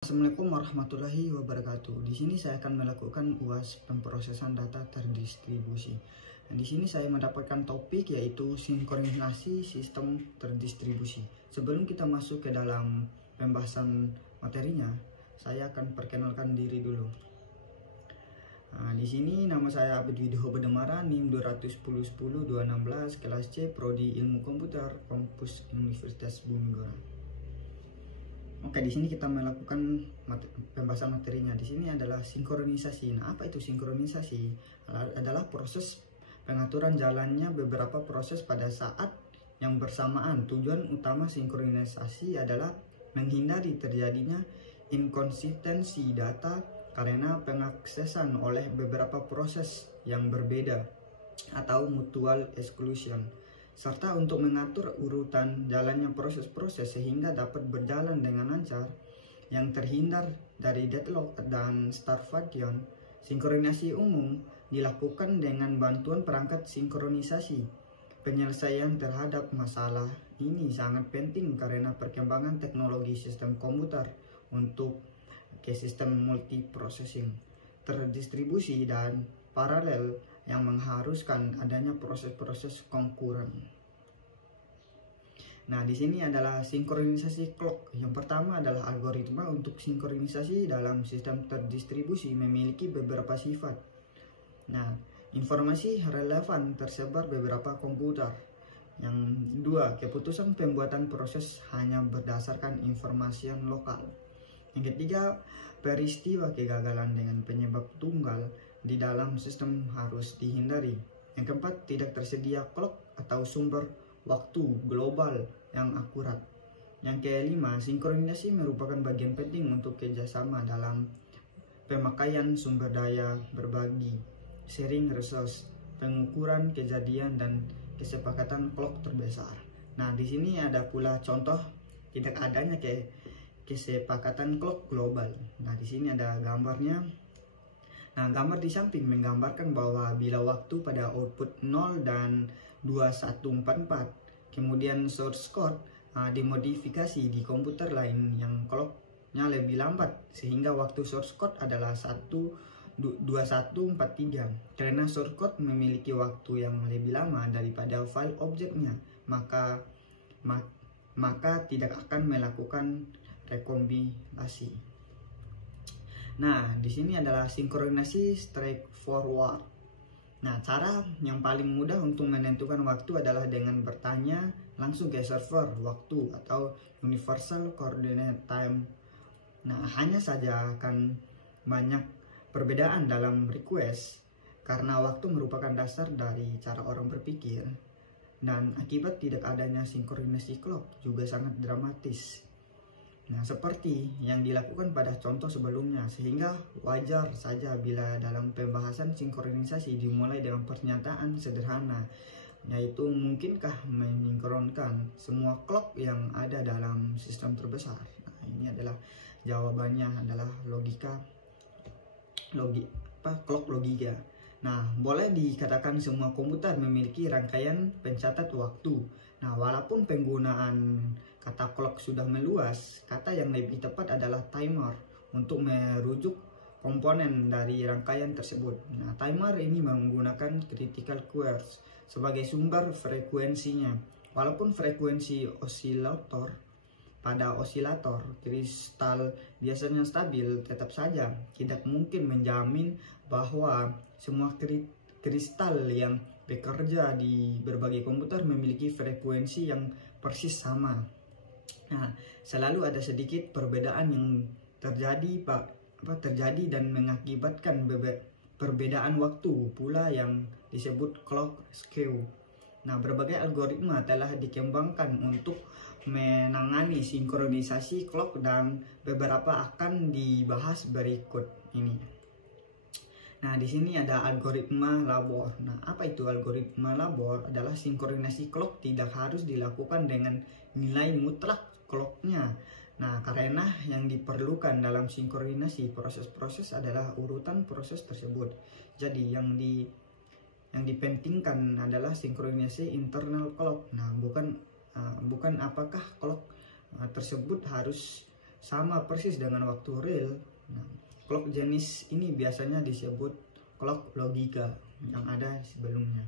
Assalamualaikum warahmatullahi wabarakatuh. Di sini saya akan melakukan UAS pemrosesan data terdistribusi. Dan di sini saya mendapatkan topik yaitu sinkronisasi sistem terdistribusi. Sebelum kita masuk ke dalam pembahasan materinya, saya akan perkenalkan diri dulu. Nah, di sini nama saya Abid Widoho Bedemara, NIM 21010-216, kelas C, Prodi Ilmu Komputer, Kampus Universitas Bunigora. Oke, di sini kita melakukan pembahasan materinya. Di sini adalah sinkronisasi. Nah, apa itu sinkronisasi? Adalah proses pengaturan jalannya beberapa proses pada saat yang bersamaan. Tujuan utama sinkronisasi adalah menghindari terjadinya inkonsistensi data karena pengaksesan oleh beberapa proses yang berbeda atau mutual exclusion, serta untuk mengatur urutan jalannya proses-proses sehingga dapat berjalan dengan lancar, yang terhindar dari deadlock dan starvation. Sinkronisasi umum dilakukan dengan bantuan perangkat sinkronisasi. Penyelesaian terhadap masalah ini sangat penting karena perkembangan teknologi sistem komputer untuk ke sistem multiprocessing, terdistribusi, dan paralel yang mengharuskan adanya proses-proses konkuren. Nah, di sini adalah sinkronisasi clock. Yang pertama adalah algoritma untuk sinkronisasi dalam sistem terdistribusi memiliki beberapa sifat. Nah, informasi relevan tersebar beberapa komputer. Yang kedua, keputusan pembuatan proses hanya berdasarkan informasi yang lokal. Yang ketiga, peristiwa kegagalan dengan penyebab tunggal di dalam sistem harus dihindari. Yang keempat, tidak tersedia clock atau sumber waktu global yang akurat. Yang kelima, sinkronisasi merupakan bagian penting untuk kerjasama dalam pemakaian sumber daya berbagi, sharing resource, pengukuran kejadian, dan kesepakatan clock terbesar. Nah, di sini ada pula contoh tidak adanya kesepakatan clock global. Nah, di sini ada gambarnya. Nah, gambar di samping menggambarkan bahwa bila waktu pada output 0 dan 2144, kemudian source code dimodifikasi di komputer lain yang clocknya lebih lambat, sehingga waktu source code adalah 2143. Karena source code memiliki waktu yang lebih lama daripada file objeknya, maka tidak akan melakukan rekombinasi. Nah, di sini adalah sinkronisasi straightforward. Nah, cara yang paling mudah untuk menentukan waktu adalah dengan bertanya langsung ke server waktu atau Universal Coordinate Time. Nah, hanya saja akan banyak perbedaan dalam request karena waktu merupakan dasar dari cara orang berpikir, dan akibat tidak adanya sinkronisasi clock juga sangat dramatis. Nah, seperti yang dilakukan pada contoh sebelumnya, sehingga wajar saja bila dalam pembahasan sinkronisasi dimulai dengan pernyataan sederhana, yaitu mungkinkah mensinkronkan semua clock yang ada dalam sistem terbesar. Nah, ini adalah jawabannya adalah clock logika. Nah, boleh dikatakan semua komputer memiliki rangkaian pencatat waktu. Nah, walaupun penggunaan kata clock sudah meluas, kata yang lebih tepat adalah timer untuk merujuk komponen dari rangkaian tersebut. Nah, timer ini menggunakan critical quartz sebagai sumber frekuensinya. Walaupun frekuensi osilator pada osilator kristal biasanya stabil, tetap saja tidak mungkin menjamin bahwa semua kristal yang bekerja di berbagai komputer memiliki frekuensi yang persis sama. Nah, selalu ada sedikit perbedaan yang terjadi dan mengakibatkan perbedaan waktu pula yang disebut clock skew. Nah, berbagai algoritma telah dikembangkan untuk menangani sinkronisasi clock dan beberapa akan dibahas berikut ini. Nah, di sini ada algoritma labor. Nah, apa itu algoritma labor? Adalah sinkronisasi clock tidak harus dilakukan dengan nilai mutlak clocknya. Nah, karena yang diperlukan dalam sinkronisasi proses-proses adalah urutan proses tersebut. Jadi yang dipentingkan adalah sinkronisasi internal clock. Nah, bukan apakah clock tersebut harus sama persis dengan waktu real. Nah, clock jenis ini biasanya disebut clock logika yang ada sebelumnya.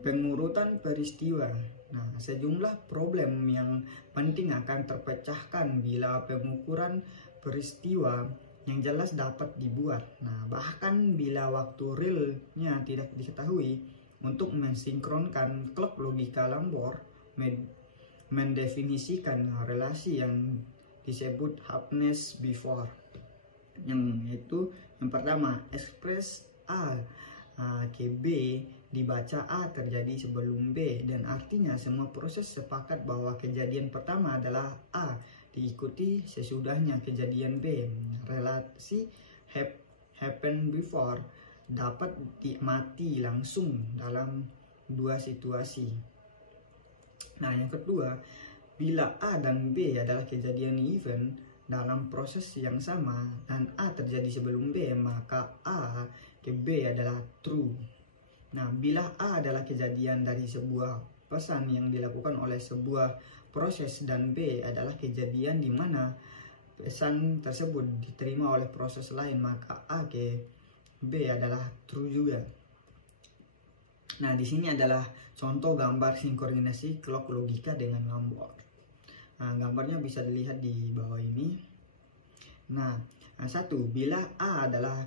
Pengurutan peristiwa. Nah, sejumlah problem yang penting akan terpecahkan bila pengukuran peristiwa yang jelas dapat dibuat. Nah, bahkan bila waktu realnya tidak diketahui, untuk mensinkronkan clock logika Lambert mendefinisikan relasi yang disebut happiness before, yaitu yang pertama, ekspres A ke B dibaca A terjadi sebelum B, dan artinya semua proses sepakat bahwa kejadian pertama adalah A diikuti sesudahnya kejadian B. Relasi happen before dapat diamati langsung dalam dua situasi. Nah, yang kedua, bila A dan B adalah kejadian event dalam proses yang sama dan A terjadi sebelum B, maka A ke B adalah true. Nah, bila A adalah kejadian dari sebuah pesan yang dilakukan oleh sebuah proses dan B adalah kejadian di mana pesan tersebut diterima oleh proses lain, maka A ke B adalah true juga. Nah, di sini adalah contoh gambar sinkronisasi clock logika dengan Lambert. Nah, gambarnya bisa dilihat di bawah ini. Nah, satu, bila A adalah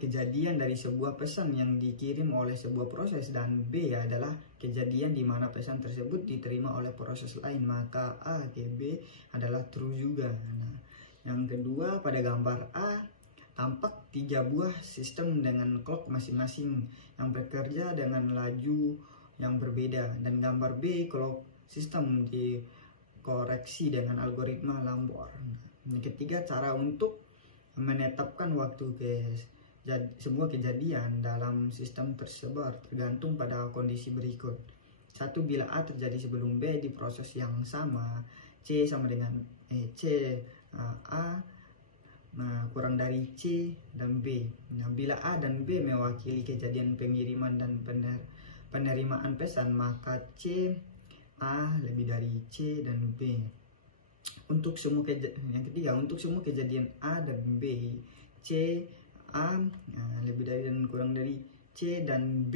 kejadian dari sebuah pesan yang dikirim oleh sebuah proses dan B adalah kejadian di mana pesan tersebut diterima oleh proses lain, maka A ke B adalah true juga. Nah, yang kedua, pada gambar A tampak 3 buah sistem dengan clock masing-masing yang bekerja dengan laju yang berbeda, dan gambar B clock sistem dikoreksi dengan algoritma Lambert. Yang ketiga, cara untuk menetapkan waktu ke sebuah kejadian dalam sistem tersebar tergantung pada kondisi berikut. 1. Bila A terjadi sebelum B di proses yang sama, C sama dengan A kurang dari C dan B. Nah, bila A dan B mewakili kejadian pengiriman dan penerimaan pesan, maka C A lebih dari C dan B. Untuk semua yang ketiga, untuk semua kejadian A dan B, C A lebih dari dan kurang dari C dan B.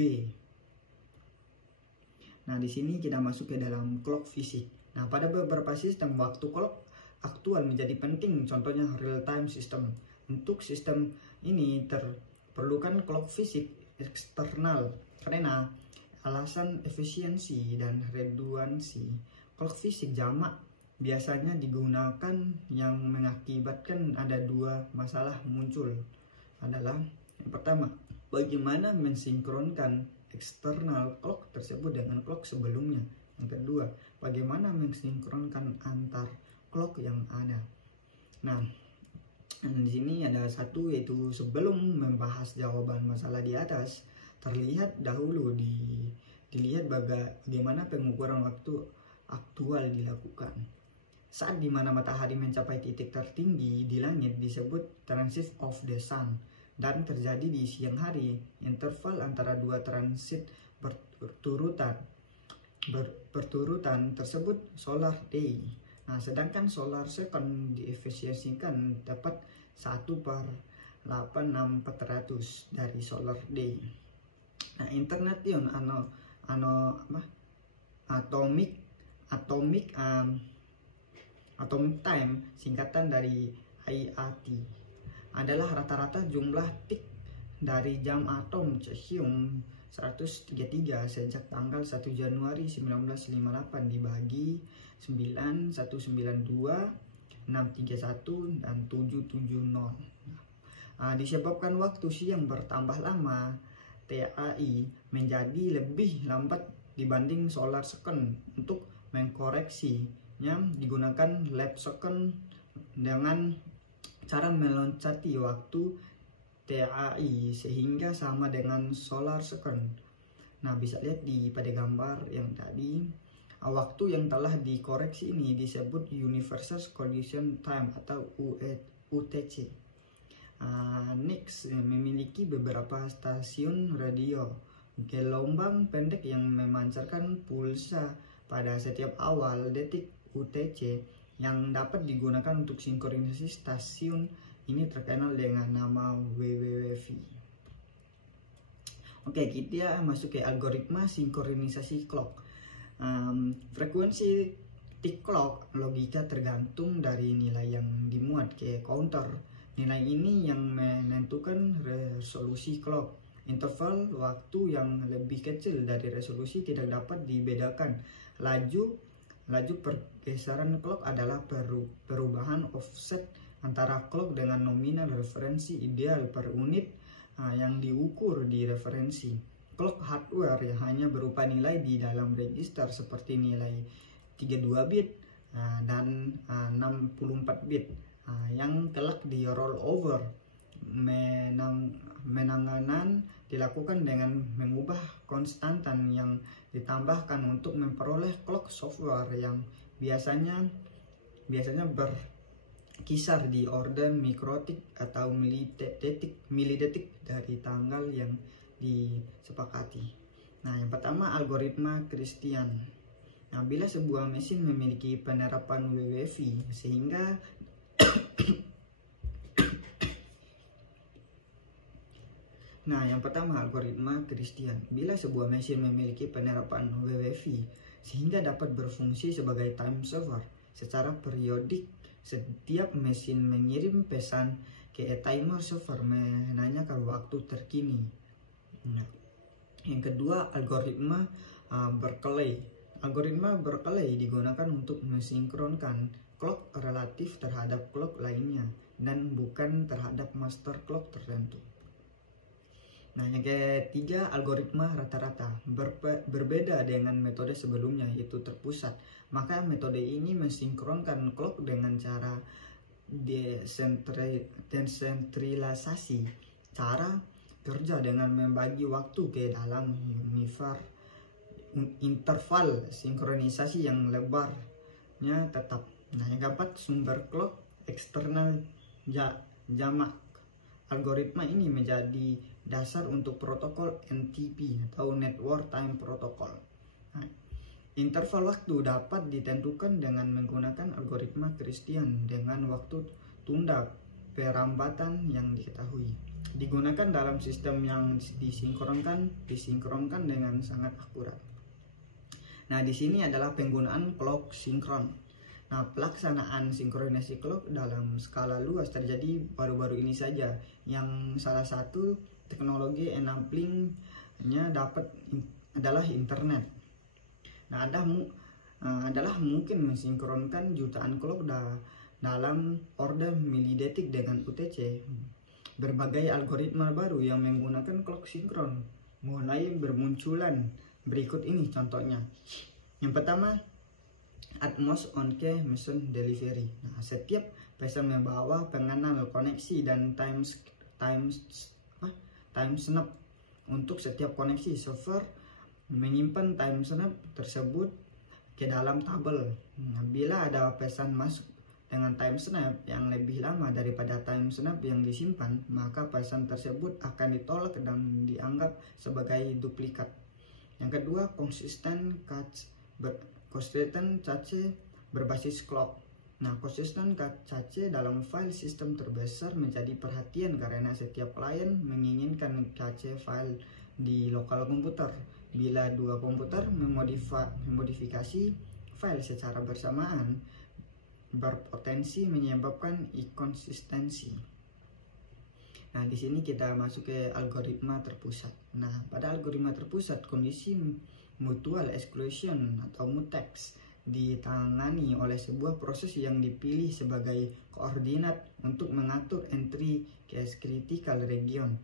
Nah, di sini kita masuk ke dalam clock fisik. Nah, pada beberapa sistem waktu clock aktual menjadi penting, contohnya real time system. Untuk sistem ini diperlukan clock fisik eksternal karena alasan efisiensi dan redundansi. Clock fisik jamak biasanya digunakan yang mengakibatkan ada 2 masalah muncul. Adalah yang pertama, bagaimana mensinkronkan eksternal clock tersebut dengan clock sebelumnya. Yang kedua, bagaimana mensinkronkan antar clock yang ada. Nah, di sini ada satu, yaitu sebelum membahas jawaban masalah di atas, terlihat dahulu dilihat bagaimana pengukuran waktu aktual dilakukan. Saat dimana matahari mencapai titik tertinggi di langit disebut transit of the sun, dan terjadi di siang hari. Interval antara 2 transit berturutan tersebut solar day. Nah, sedangkan solar second diefisiensikan dapat 1/86400 dari solar day. Nah, internation atomic time, singkatan dari IAT, adalah rata-rata jumlah tik dari jam atom cesium 133 sejak tanggal 1 Januari 1958 dibagi 9, 192, 631, dan 770. Disebabkan waktu siang bertambah lama, TAI menjadi lebih lambat dibanding solar second. Untuk mengkoreksinya digunakan lap second dengan cara meloncati waktu TAI sehingga sama dengan solar second. Nah, bisa lihat pada gambar yang tadi, waktu yang telah dikoreksi ini disebut Universal Collision Time atau UTC. NICS memiliki beberapa stasiun radio gelombang pendek yang memancarkan pulsa pada setiap awal detik UTC yang dapat digunakan untuk sinkronisasi stasiun ini terkenal dengan nama WWWV. Oke, kita masuk ke algoritma sinkronisasi clock. Frekuensi tick clock logika tergantung dari nilai yang dimuat ke counter. Nilai ini yang menentukan resolusi clock. Interval waktu yang lebih kecil dari resolusi tidak dapat dibedakan. Laju pergeseran clock adalah perubahan offset antara clock dengan nominal referensi ideal per unit yang diukur di referensi. Clock hardware yang hanya berupa nilai di dalam register seperti nilai 32 bit dan 64 bit yang kelak di rollover. Penanganan dilakukan dengan mengubah konstantan yang ditambahkan untuk memperoleh clock software yang biasanya berkisar di order mikrotik atau milidetik dari tanggal yang disepakati. Nah, yang pertama algoritma Christian. Nah, bila sebuah mesin memiliki penerapan WWV sehingga Nah, yang pertama algoritma Christian. Bila sebuah mesin memiliki penerapan WWV sehingga dapat berfungsi sebagai time server secara periodik, setiap mesin mengirim pesan ke timer server menanyakan waktu terkini. Nah, yang kedua algoritma Berkeley. Algoritma Berkeley digunakan untuk mensinkronkan clock relatif terhadap clock lainnya dan bukan terhadap master clock tertentu. Nah, yang ketiga algoritma rata-rata. Berbeda dengan metode sebelumnya yaitu terpusat, maka metode ini mensinkronkan clock dengan cara desentralisasi. Cara kerja dengan membagi waktu ke dalam interval sinkronisasi yang lebarnya tetap. Nah, yang keempat sumber clock eksternal jamak. Algoritma ini menjadi dasar untuk protokol NTP atau Network Time Protocol. Nah, interval waktu dapat ditentukan dengan menggunakan algoritma Christian dengan waktu tunda perambatan yang diketahui. Digunakan dalam sistem yang disinkronkan dengan sangat akurat. Nah, di sini adalah penggunaan clock sinkron. Nah, pelaksanaan sinkronisasi clock dalam skala luas terjadi baru-baru ini saja, yang salah satu teknologi enablingnya adalah internet. Nah, adalah mungkin mensinkronkan jutaan clock dalam order milidetik dengan UTC. Berbagai algoritma baru yang menggunakan clock sinkron mulai bermunculan. Berikut ini contohnya. Yang pertama, Atmos on-key message delivery. Nah, setiap pesan membawa pengenal koneksi dan time snap. Untuk setiap koneksi, server menyimpan time snap tersebut ke dalam tabel. Nah, bila ada pesan masuk dengan time snap yang lebih lama daripada time snap yang disimpan, maka pesan tersebut akan ditolak dan dianggap sebagai duplikat. Yang kedua, konsisten cache berbasis clock. Nah, konsisten cache dalam file sistem terbesar menjadi perhatian karena setiap klien menginginkan cache file di lokal komputer. Bila dua komputer memodifikasi file secara bersamaan, berpotensi menyebabkan inkonsistensi. Nah, di sini kita masuk ke algoritma terpusat. Nah, pada algoritma terpusat, kondisi mutual exclusion atau mutex ditangani oleh sebuah proses yang dipilih sebagai koordinat untuk mengatur entry ke critical region.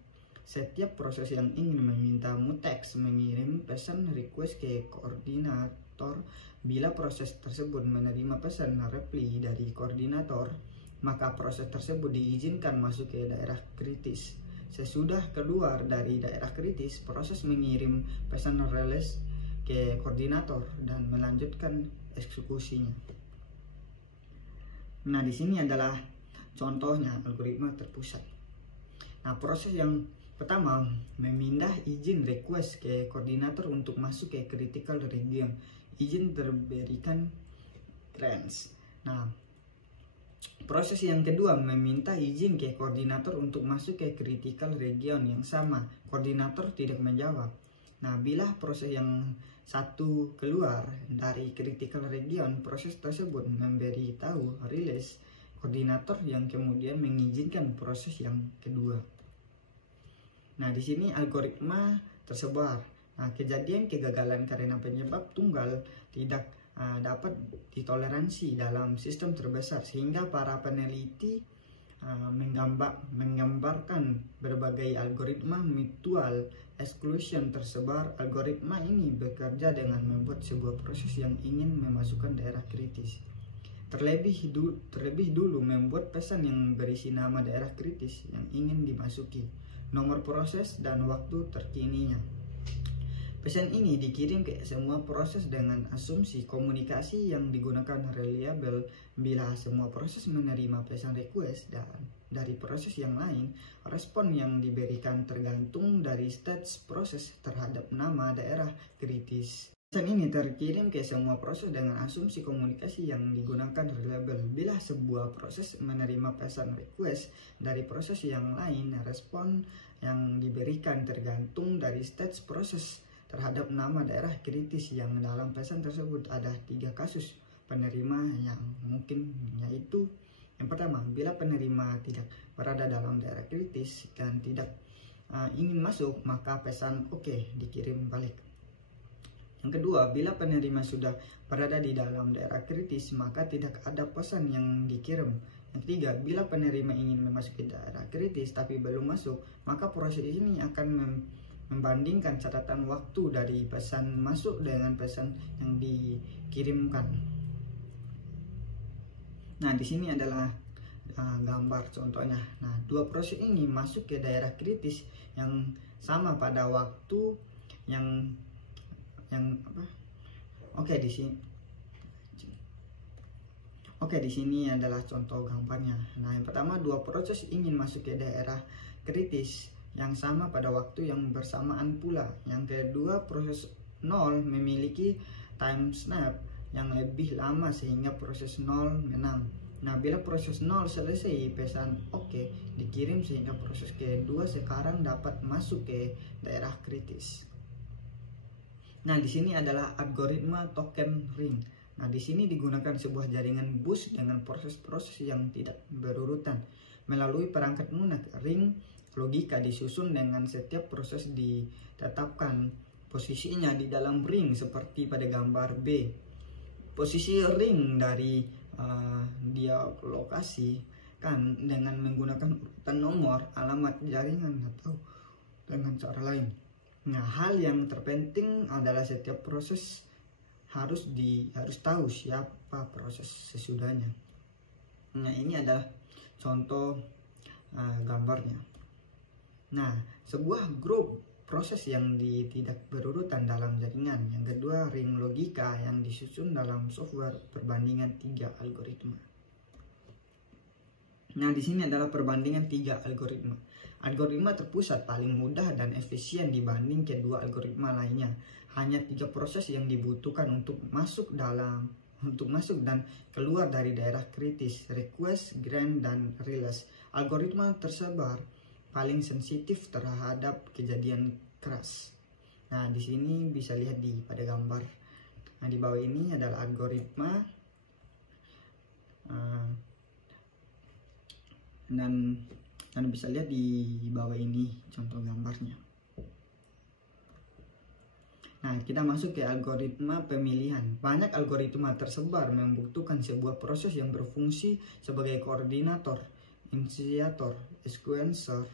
Setiap proses yang ingin meminta mutex mengirim pesan request ke koordinator. Bila proses tersebut menerima pesan reply dari koordinator, maka proses tersebut diizinkan masuk ke daerah kritis. Sesudah keluar dari daerah kritis, proses mengirim pesan release ke koordinator dan melanjutkan eksekusinya. Nah, di sini adalah contohnya algoritma terpusat. Nah, proses yang pertama memindah izin request ke koordinator untuk masuk ke critical region. izin terberikan grants. Nah, proses yang kedua meminta izin ke koordinator untuk masuk ke critical region yang sama. Koordinator tidak menjawab. Nah, bila proses yang satu keluar dari critical region, proses tersebut memberitahu rilis koordinator yang kemudian mengizinkan proses yang kedua. Nah, di sini algoritma tersebar. Nah, kejadian kegagalan karena penyebab tunggal tidak dapat ditoleransi dalam sistem terbesar, sehingga para peneliti menggambarkan berbagai algoritma mutual exclusion tersebar. Algoritma ini bekerja dengan membuat sebuah proses yang ingin memasukkan daerah kritis terlebih dulu membuat pesan yang berisi nama daerah kritis yang ingin dimasuki, nomor proses, dan waktu terkininya. Pesan ini dikirim ke semua proses dengan asumsi komunikasi yang digunakan reliable. Bila semua proses menerima pesan request dan dari proses yang lain, respon yang diberikan tergantung dari stage proses terhadap nama daerah kritis. Pesan ini terkirim ke semua proses dengan asumsi komunikasi yang digunakan reliable. Bila sebuah proses menerima pesan request dari proses yang lain, respon yang diberikan tergantung dari stage proses terhadap nama daerah kritis yang dalam pesan tersebut. Ada 3 kasus penerima yang mungkin, yaitu yang pertama, bila penerima tidak berada dalam daerah kritis dan tidak ingin masuk, maka pesan oke dikirim balik. Yang kedua, bila penerima sudah berada di dalam daerah kritis, maka tidak ada pesan yang dikirim. Yang ketiga, bila penerima ingin memasuki daerah kritis tapi belum masuk, maka proses ini akan membandingkan catatan waktu dari pesan masuk dengan pesan yang dikirimkan. Nah, di sini adalah gambar contohnya. Nah, 2 proses ini masuk ke daerah kritis yang sama pada waktu yang di sini adalah contoh gambarnya. Nah, yang pertama, 2 proses ingin masuk ke daerah kritis yang sama pada waktu yang bersamaan pula. Yang kedua, proses 0 memiliki time snap yang lebih lama sehingga proses 0 menang. Nah, bila proses 0 selesai, pesan oke dikirim sehingga proses kedua sekarang dapat masuk ke daerah kritis. Nah, di sini adalah algoritma token ring. Nah, di sini digunakan sebuah jaringan bus dengan proses-proses yang tidak berurutan. Melalui perangkat lunak, ring logika disusun dengan setiap proses ditetapkan posisinya di dalam ring seperti pada gambar B. Posisi ring dari dia lokasi kan dengan menggunakan urutan nomor, alamat jaringan, atau dengan cara lain. Nah, hal yang terpenting adalah setiap proses harus tahu siapa proses sesudahnya. Nah, ini adalah contoh gambarnya. Nah, sebuah grup proses yang tidak berurutan dalam jaringan. Yang kedua, ring logika yang disusun dalam software perbandingan 3 algoritma. Nah, di sini adalah perbandingan 3 algoritma. Algoritma terpusat paling mudah dan efisien dibanding kedua algoritma lainnya. Hanya 3 proses yang dibutuhkan untuk masuk dan keluar dari daerah kritis: request, grant, dan release. Algoritma tersebar paling sensitif terhadap kejadian crash. Nah, di sini bisa lihat pada gambar. Nah, di bawah ini adalah algoritma dan bisa lihat di bawah ini contoh gambarnya. Nah, kita masuk ke algoritma pemilihan. Banyak algoritma tersebar membutuhkan sebuah proses yang berfungsi sebagai koordinator, inisiator, sequencer,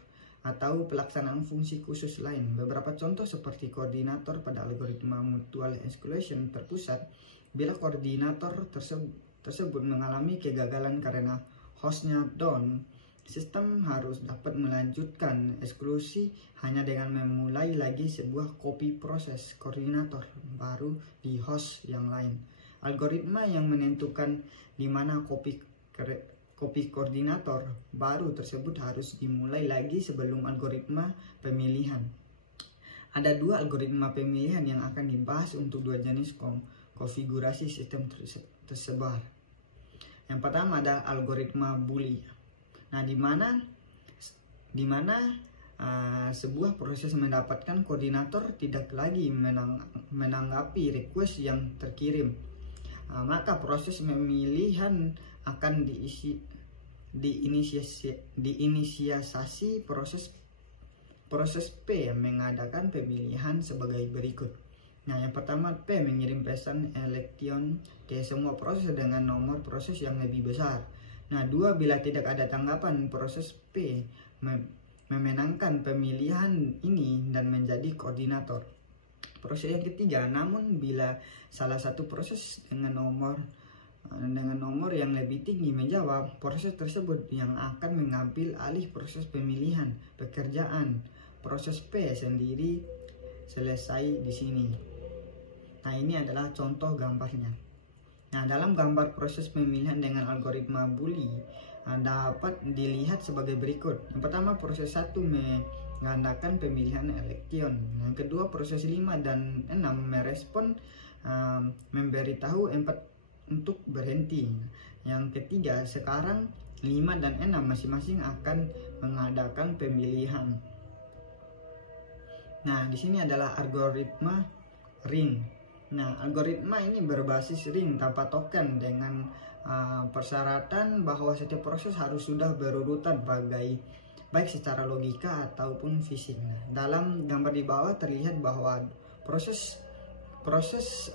atau pelaksanaan fungsi khusus lain. Beberapa contoh seperti koordinator pada algoritma mutual exclusion terpusat. Bila koordinator tersebut mengalami kegagalan karena hostnya down, sistem harus dapat melanjutkan eksklusi hanya dengan memulai lagi sebuah copy proses koordinator baru di host yang lain. Algoritma yang menentukan di mana copy koordinator baru tersebut harus dimulai lagi sebelum algoritma pemilihan. Ada 2 algoritma pemilihan yang akan dibahas untuk 2 jenis konfigurasi sistem tersebar. Yang pertama ada algoritma Boolean. Nah, di mana sebuah proses mendapatkan koordinator tidak lagi menanggapi request yang terkirim. Maka proses pemilihan akan diinisiasi proses P yang mengadakan pemilihan sebagai berikut. Nah, yang pertama, P mengirim pesan elektron ke semua proses dengan nomor proses yang lebih besar. Nah, 2, bila tidak ada tanggapan, proses P memenangkan pemilihan ini dan menjadi koordinator. Proses yang ketiga, namun bila salah satu proses dengan nomor yang lebih tinggi menjawab, proses tersebut yang akan mengambil alih proses pemilihan pekerjaan. Proses P sendiri selesai di sini. Nah, ini adalah contoh gambarnya. Nah, dalam gambar proses pemilihan dengan algoritma Boolean dapat dilihat sebagai berikut. Yang pertama, proses 1 menggandakan pemilihan elektron. Yang kedua, proses 5 dan 6 merespon memberitahu 4 untuk berhenti. Yang ketiga, sekarang 5 dan 6 masing-masing akan mengadakan pemilihan. Nah, di sini adalah algoritma ring. Nah, algoritma ini berbasis ring tanpa token dengan persyaratan bahwa setiap proses harus sudah berurutan baik secara logika ataupun fisik. Nah, dalam gambar di bawah terlihat bahwa proses 2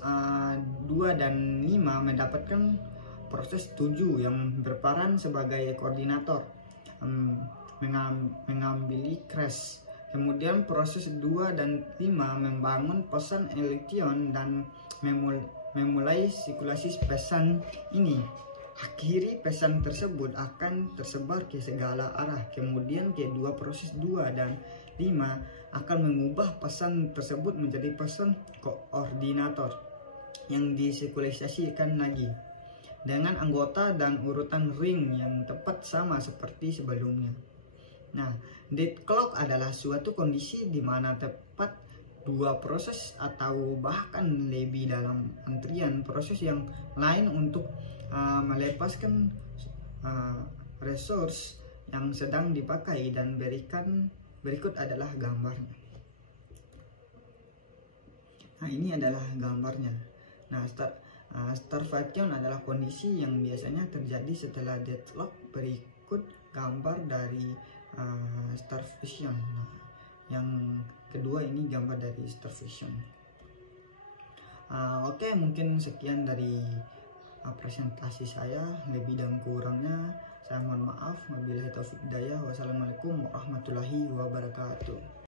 dan 5 mendapatkan proses 7 yang berperan sebagai koordinator mengambil crash. Kemudian proses 2 dan 5 membangun pesan elektron dan memulai sirkulasi pesan ini. Akhiri pesan tersebut akan tersebar ke segala arah. Kemudian kedua proses 2 dan 5 akan mengubah pesan tersebut menjadi pesan koordinator yang disirkulasikan lagi dengan anggota dan urutan ring yang tepat sama seperti sebelumnya. Nah, deadlock adalah suatu kondisi di mana tepat dua proses atau bahkan lebih dalam antrian proses yang lain untuk melepaskan resource yang sedang dipakai, dan berikut adalah gambarnya. Nah, ini adalah gambarnya. Nah, starvation adalah kondisi yang biasanya terjadi setelah deadlock. Berikut gambar dari starvation. Nah, yang kedua ini gambar dari starvation. Oke, mungkin sekian dari presentasi saya. Lebih dan kurangnya saya mohon maaf. Wabillahi taufiq hidayah. Wassalamualaikum warahmatullahi wabarakatuh.